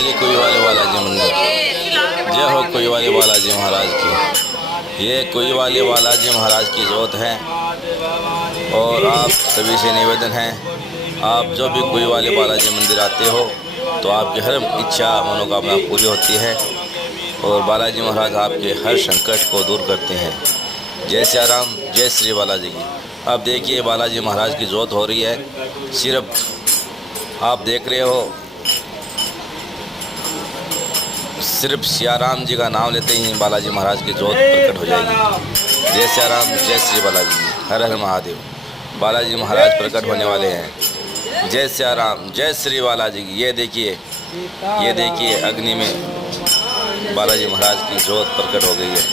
श्री कोईवाले बालाजी मंदिर। जय हो कोईवाले बालाजी महाराज की। ये कोईवाले बालाजी महाराज की जोत है और आप सभी से निवेदन है, आप जो भी कोईवाले बालाजी मंदिर आते हो तो आपकी हर इच्छा मनोकामना पूरी होती है और बालाजी महाराज आपके हर संकट को दूर करते हैं। जय सिया राम, जय श्री बालाजी की। अब देखिए बालाजी महाराज की जोत हो रही है। सिर्फ आप देख रहे हो, सिर्फ सिया राम जी का नाम लेते ही बालाजी महाराज की जोत प्रकट हो जाएगी। जय सिया राम, जय श्री बालाजी की। हर हर महादेव। बालाजी महाराज प्रकट होने वाले हैं। जय सिया राम, जय श्री बालाजी की। ये देखिए अग्नि में बालाजी महाराज की जोत प्रकट हो गई है।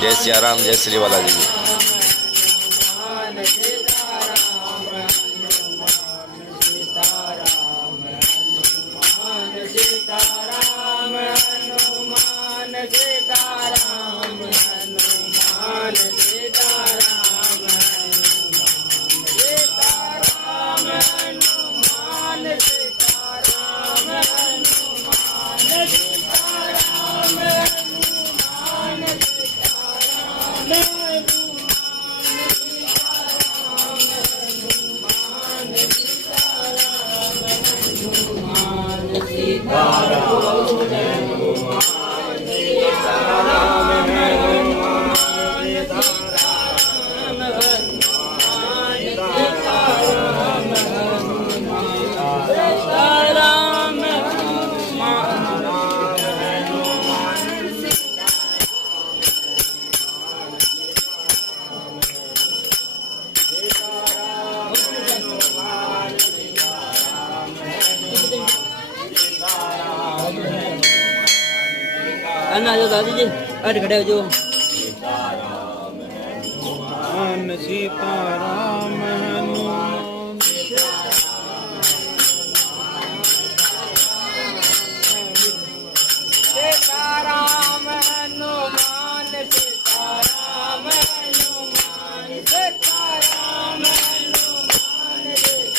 जय सिया राम, जय श्री बालाजी की। अन्ना जो दादी जी अट खड़े हो जो। सीताराम